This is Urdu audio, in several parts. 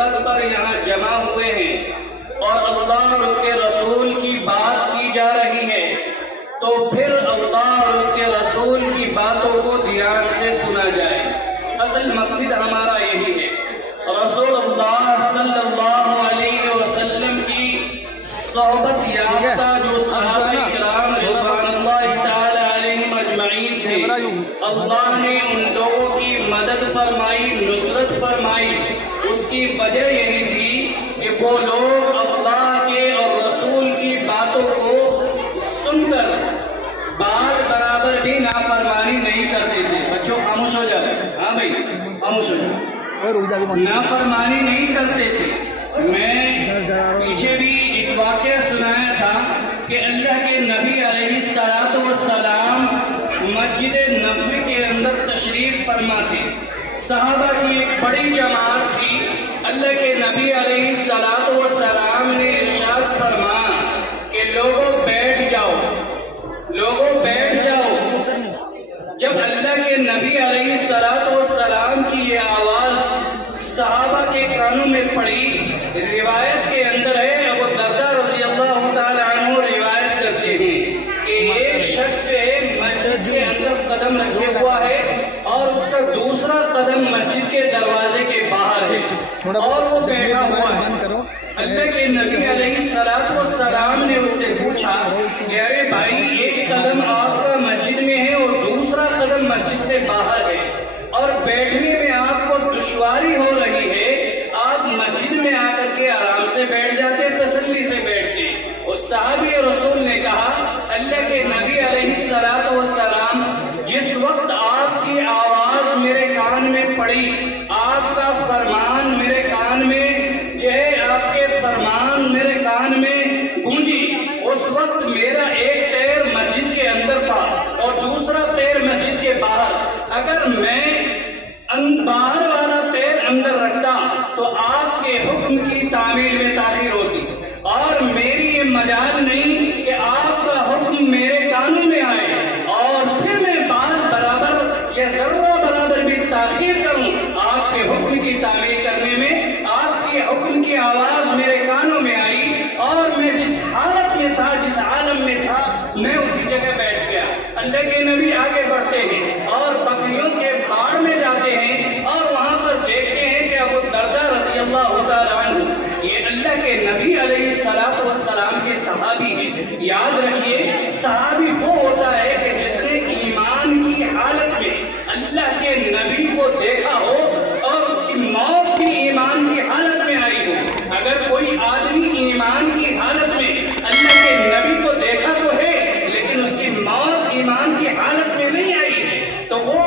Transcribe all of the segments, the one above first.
مناسبت پر یہاں جمع ہوئے ہیں اور اللہ اور اس کے رسول کی بات کی جا رہی ہے تو پھر اللہ اور اس کے رسول کی باتوں کو دھیان سے سنا جائے۔ اصل مقصد ہمارا یہی ہے۔ رسول اللہ صلی اللہ علیہ وسلم کی صحبت یافتہ جو صحابہ کرام رضوان اللہ تعالی علیہم اجمعین تھے، اللہ نے ان لوگوں کی مدد فرمائی، نصرت فرمائی۔ اس کی وجہ یہی تھی کہ وہ لوگ اللہ کے اور رسول کی باتوں کو سن کر بات برابر بھی نافرمانی نہیں کرتے تھے۔ بچوں خاموش ہو جائے، ہاں بھائی خاموش ہو جائے، نافرمانی نہیں کرتے تھے۔ میں پیچھے بھی ایک واقعہ سنایا تھا کہ اللہ کے نبی علیہ السلام مسجد نبوی کے اندر تشریف فرما تھے۔ صحابہ کی ایک بڑی جماعت تھی۔ اللہ کے نبی علیہ السلام نے ارشاد فرمایا کہ لوگوں بیٹھ جاؤ، لوگوں بیٹھ جاؤ۔ جب اللہ کے نبی علیہ السلام کی یہ آواز صحابہ کے کانوں میں پڑی، روایت کے اندر ہے، ابو درداء رضی اللہ تعالیٰ عنہ روایت کرتے ہیں کہ ایک شخص مسجد کے اندر قدم رکھے ہوا ہے اور اس کا دوسرا قدم مسجد کے دروازے کے باہر ہے اور وہ بیٹھا ہوا ہے۔ اللہ کے نبی علیہ السلام نے اس سے پوچھا کہ ارے بھائی، ایک قدم آپ کا مسجد میں ہے اور دوسرا قدم مسجد سے باہر ہے اور بیٹھنے میں آپ کو دشواری ہو رہی ہے، آپ مسجد میں آ کر کے آرام سے بیٹھ جاتے، تسلی سے بیٹھتے۔ اس صحابی رسول نے کہا اللہ کے نبی علیہ السلام، جس وقت آپ کی آواز میرے کان میں پڑی، آپ کا فرمان میرے کان میں، یہ آپ کے فرمان میرے کان میں گونجی، اس وقت میرا ایک پیر مسجد کے اندر تھا اور دوسرا پیر مسجد کے باہر۔ اگر میں باہر والا پیر اندر رکھتا تو آپ کے حکم کی تعمیل میں تاخیر ہوتی، اور میری یہ مجال نہیں کہ آپ کا حکم میرے کانوں میں آئے اور پھر میں بات برابر یا ذرہ برابر بھی تاخیر کروں آپ کے حکم کی تعمیل کرنے میں۔ آپ کے حکم کی آواز میرے کانوں میں آئی اور میں جس حالت میں تھا، جس عالم میں تھا، میں اسی جگہ بیٹھ گیا۔ اللہ کے نبی آگے بڑھتے ہیں اور بکریوں کے باڑ میں جاتے ہیں اور وہاں پر دیکھتے ہیں کہ ابو درداء رضی اللہ تعالیٰ عنہ، یہ اللہ کے نبی علیہ السلام کے صحابی ہیں۔ یاد رکھیے، صحابی وہ ہوتا ہے کہ جس نے ایمان کی حالت میں اللہ کے نبی کو دیکھا ہو اور اس کی موت بھی ایمان کی حالت میں آئی ہو۔ اگر کوئی آدمی ایمان کی حالت میں اللہ کے نبی کو دیکھا تو ہے لیکن اس کی موت ایمان کی حالت میں نہیں آئی ہے تو وہ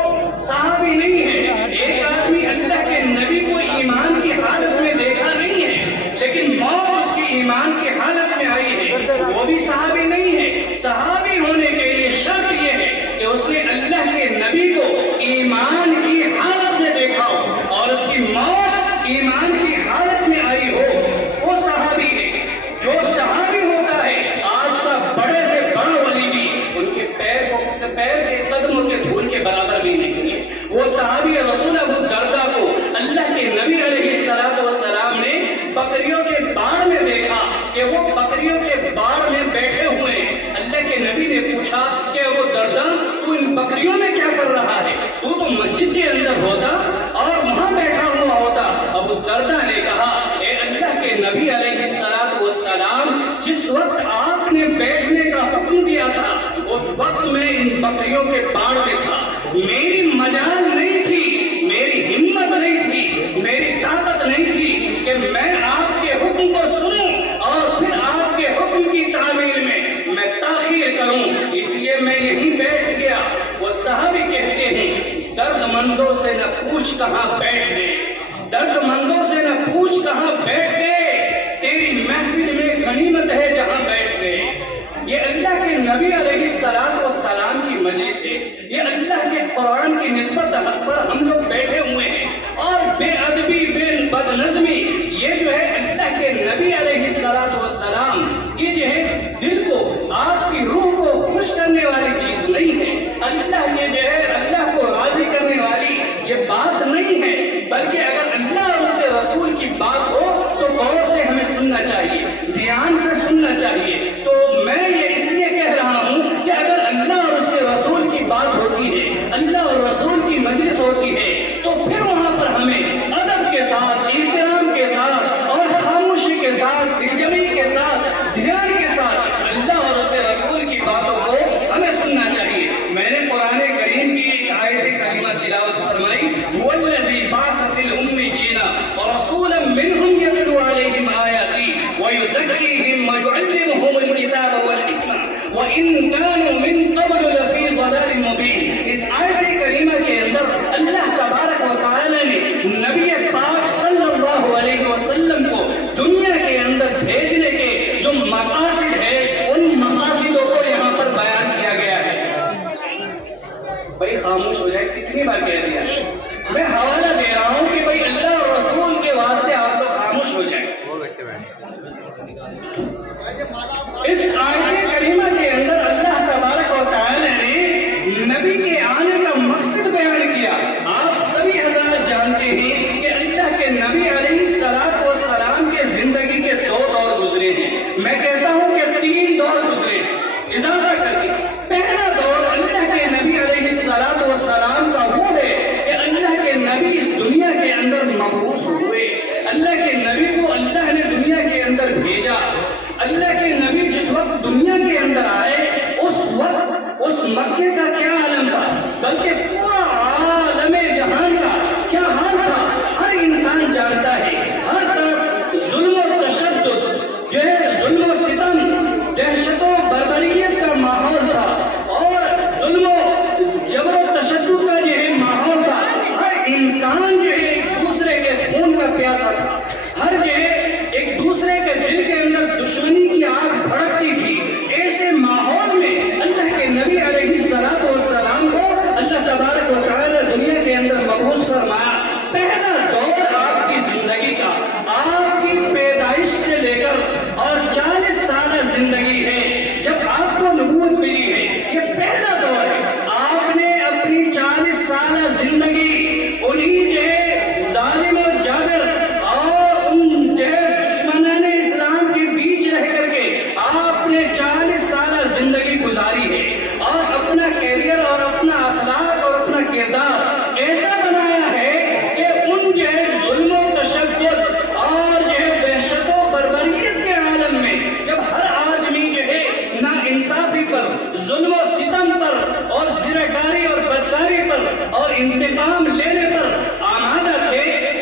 صحابی نہیں ہے۔ ایک آدمی اللہ کے نبی کو ایمان کی حالت میں دیکھا نہیں ہے لیکن موت اس کی ایمان کی حالت میں آئی ہے، وہ بھی صحابی نہیں ہے۔ صحابی ہونے کے لیے شرط یہ ہے کہ اس نے اللہ کے نبی کو ایمان کی حالت میں دیکھا ہو اور اس کی موت ایمان کی حالت میں آئی ہو، وہ صحابی ہے۔ جو صحابی ہوتا ہے، آج کا بڑے سے بڑا ولی بھی ان کے پیر کے قدموں کے دھول کے برابر بھی نہیں ہے۔ وہ صحابی رسول ابو درداء کو اللہ کے نبی علیہ السلام نے بکریوں کے باڑ میں دیکھا کہ وہ بکریوں کے باڑ میں بیٹھے ہوئے ہیں۔ اللہ کے نبی نے پوچھا کہ ابو درداء، تو ان بکریوں میں کیا کر رہا ہے؟ تو مسجد کے اندر ہوتا اور وہاں بیٹھا ہوا ہوتا۔ ابو درداء نے کہا اے اللہ کے نبی علیہ السلام، جس وقت آپ نے بیٹھنے کا حکم دیا تھا اس وقت میں ان بکریوں کے باڑ میں تھا، میری مجال نہیں تھی، میری ہمت نہیں تھی، میری طاقت نہیں تھی کہ میں آپ کے حکم کو سنوں اور پھر آپ کے حکم کی تعمیل میں تاخیر کروں، اس لیے میں یہیں بیٹھ گیا۔ وہ صحابی کہتے ہیں درد مندوں سے نہ پوچھ کہاں بیٹھ گئے، درد مندوں سے نہ پوچھ کہاں بیٹھ گئے، تیری محفل میں غنیمت ہے جہاں بیٹھ گئے۔ یہ اللہ کے نبی علیہ السلام کی مجلس ہے، یہ اللہ کے قرآن کی نسبت حق پر ہم لوگ بیٹھے ہوئے ہیں اور بے ادبی، بے بد نظمی، یہ جو ہے اللہ کے نبی علیہ السلام یہ جو ہے دل کو، آپ کی روح کو خوش کرنے والی چیز نہیں ہے۔ اللہ کے جو ہے اللہ کو راضی کرنے والی یہ بات نہیں ہے، بلکہ اگر اللہ اور اس کے رسول کی بات ہو تو غور سے ہمیں سننا چاہیے، دھیان سے سننا چاہیے۔ تو میں یہ اس لیے کہہ رہا ہوں کہ اگر اللہ اور اس کے رسول کی بات ہوتی ہے، اللہ اور رسول کی مجلس ہوتی ہے، تو پھر وہاں پر ہمیں ادب کے ساتھ، احترام کے ساتھ اور خاموشی کے ساتھ، دلجمی کے ساتھ، دھیان کے ساتھ اللہ اور اس کے رسول کی باتوں کو ہمیں سننا چاہیے۔ میں نے قرآن کریم کی ایک آیت کریمہ تلاوت فرمائی، هو الذی بعث فی الأمیین رسولا منهم یتلو علیہم آیاتی ویزکیہم ویعلمہم الکتاب والحکمہ وإن كانوا من قبل لفی ضلال مبین۔ اس آیت کریمہ کے اندر اللہ تبارک و تعالی نے نبی پاک صلی اللہ علیہ وسلم کو دنیا کے اندر بھیجنے کے جو مقاصد ہے، ان مقاصدوں کو یہاں پر بیان کیا گیا ہے۔ بھائی خاموش ہو جائے، کتنی بار کہہ دیا؟ میں حوالہ دے رہا ہوں کہ بھائی اللہ اور رسول کے واسطے آپ تو خاموش ہو جائیں۔ اس آیت کریمہ کے اندر اللہ تبارک و تعالی نے نبی کے آنے کا مقصد بیان کیا۔ آپ سبھی حضرات جانتے ہیں کہ اللہ کے نبی علیہ السلام کے زندگی کے دو دور گزرے ہیں۔ میں کہتا ہوں کہ 3 دور گزرے، اضافہ کر کے۔ پہلا دور اللہ کے نبی علیہ السلام کا وہ ہے کہ اللہ کے نبی اس دنیا کے اندر مبعوث ہوئے، اللہ کے نبی کو اللہ نے دنیا کے اندر بھیجا۔ اللہ کے نبی جس وقت دنیا کے اندر آئے، اس وقت اس مکے کا کیا عالم تھا، بلکہ پورا عالم جہان کا کیا حال تھا، ہر انسان جانتا ہے۔ ہر طرف ظلم و تشدد، جو ہے ظلم و ستم، دہشت و بربریت کا ماحول تھا، اور ظلم و جبر و تشدد کا جو ہے ماحول تھا۔ ہر انسان جو ہے ایک دوسرے کے خون کا پیاسا تھا، ہر جو ہے ایک دوسرے کے دل کے اندر دشمنی کی آگ بھڑکتی تھی۔ ایسے ماحول میں اللہ کے نبی علیہ السلام کو اللہ تبارک و تعالی دنیا کے اندر مبعوث فرمایا۔ پہلا دور آپ کی زندگی کا، آپ کی پیدائش سے لے کر اور 40 سالہ زندگی ہے جب آپ کو نبوت ملی ہے، یہ پہلا دور ہے۔ آپ نے اپنی 40 سالہ زندگی انہی جو ظالم و جابر اور ان جو دشمنان اسلام کے بیچ رہ کر کے آپ نے 40 سالہ زندگی گزاری ہے، اور اپنا کیریئر اور اپنا اخلاق اور اپنا کردار ایسا بنایا ہے کہ ان جو ہے ظلم و تشدد اور جو ہے دہشت و بربریت کے عالم میں جب ہر آدمی جو ہے نا انصافی پر، ظلم و ستم پر اور زرکاری اور بدکاری پر اور انتقام لینے پر آمادہ تھے،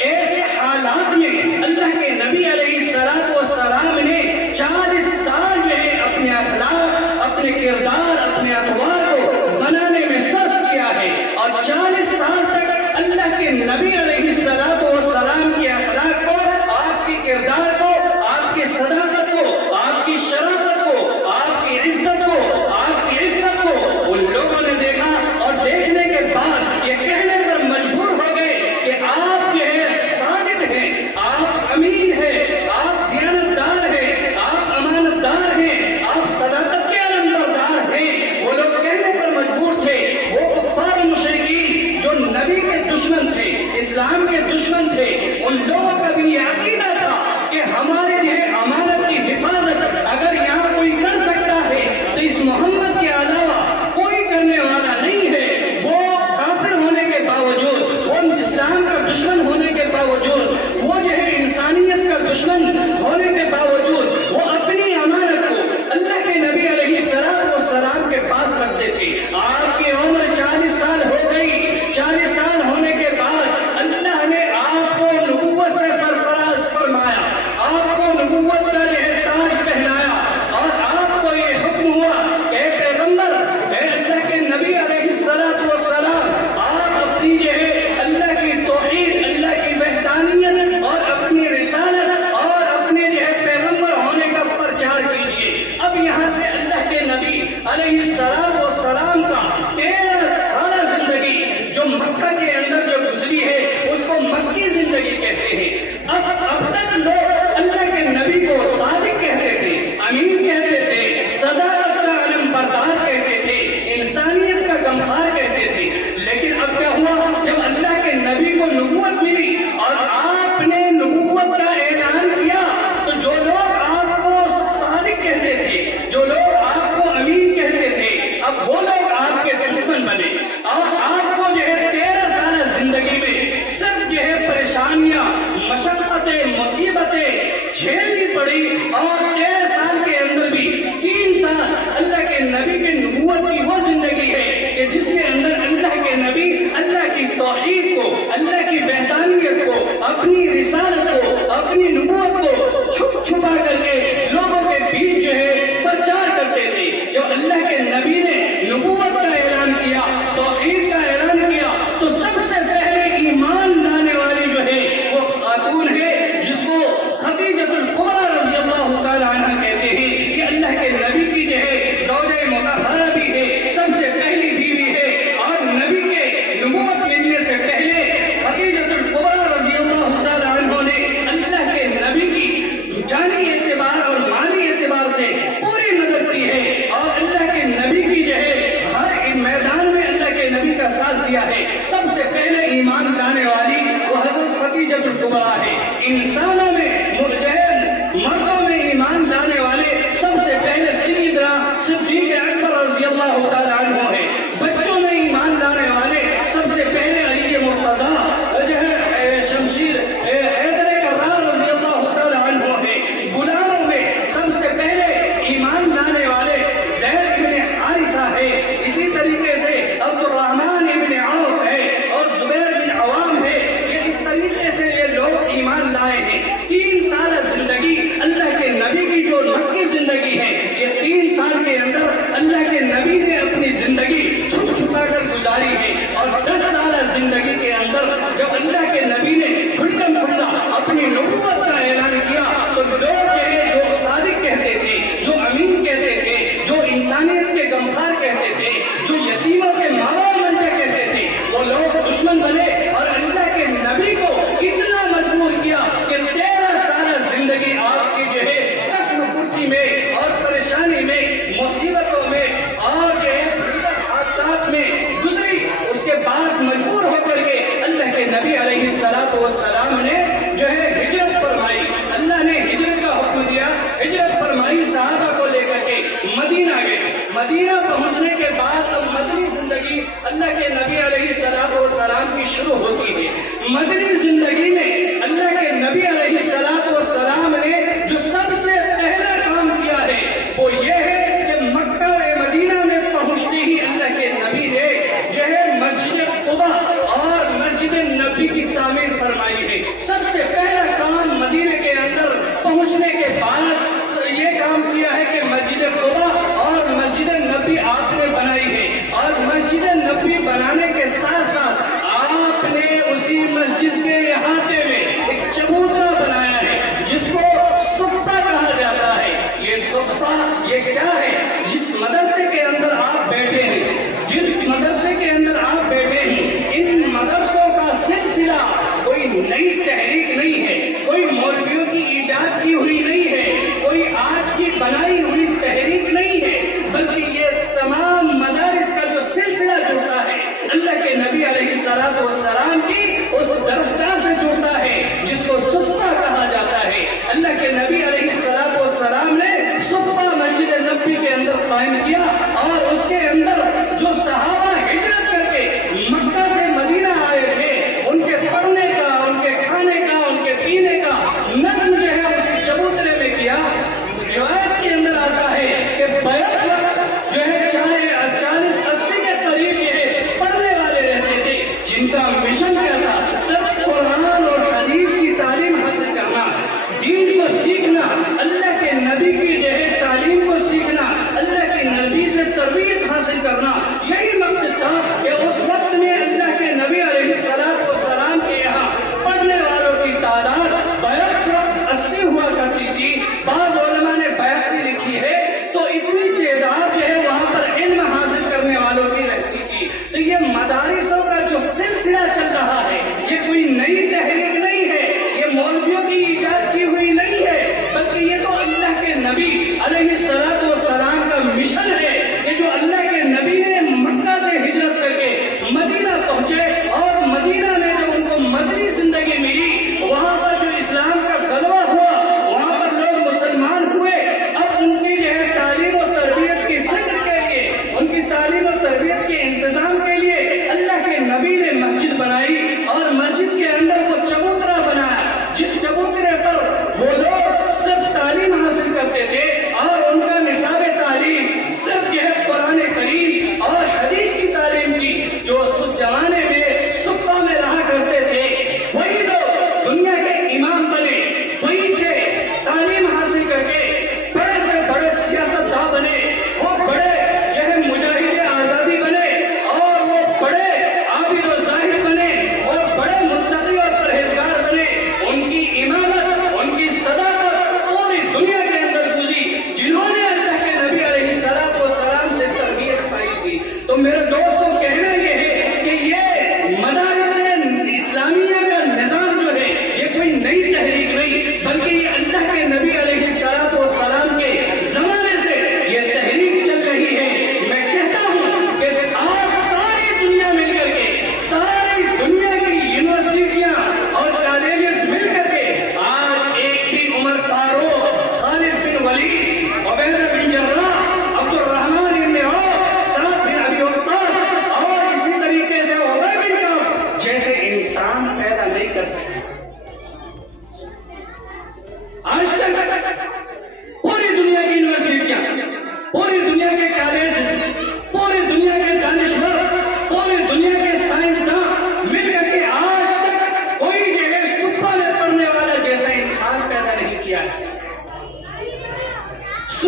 ایسے حالات میں اللہ کے نبی علیہ السلام نے 40 سال جو ہے اپنے اخلاق، اپنے کردار، اپنے اطوار کو بنانے میں صرف کیا ہے، اور 40 سال تک اللہ کے نبی علیہ السلام کے اخلاق کو، آپ کی کردار کو، آپ کی صداقت کو، آپ کی شرافت کو، آپ کی عزت کو، آپ کی عزت کو ان لوگوں نے دیکھا، اور دیکھنے کے بعد یہ کہنے پر مجبور ہو گئے کہ آپ جو ہے صادق ہیں، آپ امین ہیں، آپ دیانتدار ہیں، آپ امانت دار ہیں، آپ صداقت کے علمبردار ہیں۔ وہ لوگ کہنے پر مجبور تھے، وہ کفار مشرکین جو نبی کے دشمن تھے، اسلام کے دشمن تھے، ان لوگوں کا بھی یہ عقیدہ تھا کہ ہمارے لیے امانت کی حفاظت اگر یہاں کوئی کر سکتا ہے تو اس محمد کے علاوہ کوئی کرنے والا نہیں ہے۔ وہ کافر ہونے کے باوجود، وہ اسلام کا دشمن ہونے کے باوجود، وہ جو ہے انسانیت کا دشمن ہونے کے باوجود، وہ اپنی امانت کو اللہ کے نبی علیہ السلام کے پاس رکھتے تھے۔ آپ کی عمر 40 سال ہو گئی، 40 سال ہونے کے بعد اللہ نے آپ کو نبوت سے انسانوں میں مردوں میں ایمان لانے والے سب سے پہلے سیدنا صدیق اکبر رضی اللہ تعالیٰ عنہ ہے. بچوں میں ایمان لانے والے سب سے پہلے علی مرتضیٰ جو ہے شمشیر حیدر کرار رضی اللہ تعالیٰ عنہ ہے. غلاموں میں سب سے پہلے ایمان لانے والے زید بن حارثہ ہے. اسی طریقے سے عبد الرحمن بن عوف ہے اور زبیر بن عوام ہے. یہ اس طریقے سے یہ لوگ ایمان لائے ہیں.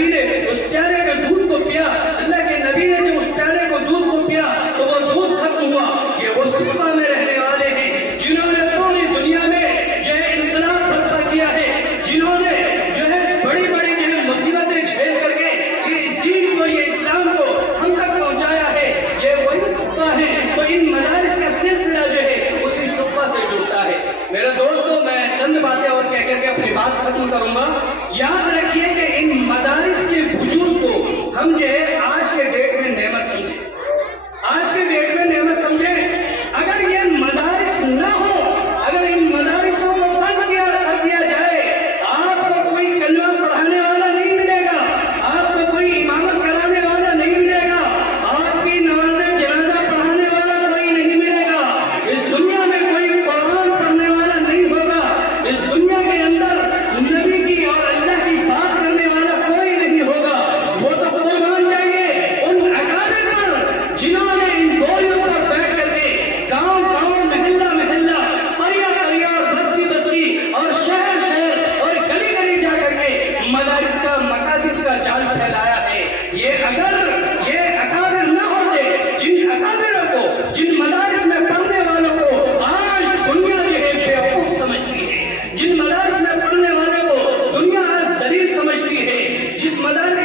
نبی نے اس پیالے کے دودھ کو پیا، اللہ کے نبی نے جب اس پیالے کو دودھ کو پیا تو وہ دودھ ختم ہوا۔ یہ وہ صفہ میں رہنے والے ہیں جنہوں نے پوری دنیا میں جو ہے انقلاب برپا کیا ہے، جنہوں نے جو ہے بڑی بڑی جو ہے مصیبتیں جھیل کر کے یہ دین کو، یہ اسلام کو ہم تک پہنچایا ہے۔ یہ وہی صفہ ہے، تو ان مدارس کا سلسلہ جو ہے اسی صفہ سے جڑتا ہے۔ میرے دوستو، میں چند باتیں اور کہہ کر کے اپنی بات ختم کروں گا۔ یاد رکھیے کہ ان مدارس کے وجود کو ہم جو ہے آج کے ڈیٹ میں نعمت سمجھیں، آج کے ڈیٹ میں نعمت سمجھیں۔ اگر یہ مدارس نہ ہو، اگر ان مدارسوں کو بند کر دیا جائے، آپ کو کوئی کلمہ پڑھانے والا نہیں ملے گا، آپ کو کوئی امامت کرانے والا نہیں ملے گا، آپ کی نماز جنازہ پڑھانے والا کوئی نہیں ملے گا، اس دنیا میں کوئی قرآن پڑھنے والا نہیں ہوگا، اس دنیا کے اندر نبی کی اور اللہ کی بات کرنے والا کوئی نہیں ہوگا۔ وہ تو قربان جائیے ان اکابر پر جنہوں نے ان بوریوں پر بیٹھ کر کے گاؤں گاؤں، محلہ محلہ، قریہ قریہ اور بستی بستی اور شہر شہر اور گلی گلی جا کر کے مدارس کا، مکاتب کا جال پھیلایا ہے۔ یہ اگر یہ اکابر نہ ہوتے، جن اکابروں کو، جن مدارس میں پڑھنے والوں کو آج دنیا جو ہے بیوقوف سمجھتی ہے، جن مدارس میں پڑھنے والوں کو دنیا آج ذلیل سمجھتی ہے، جس مدارس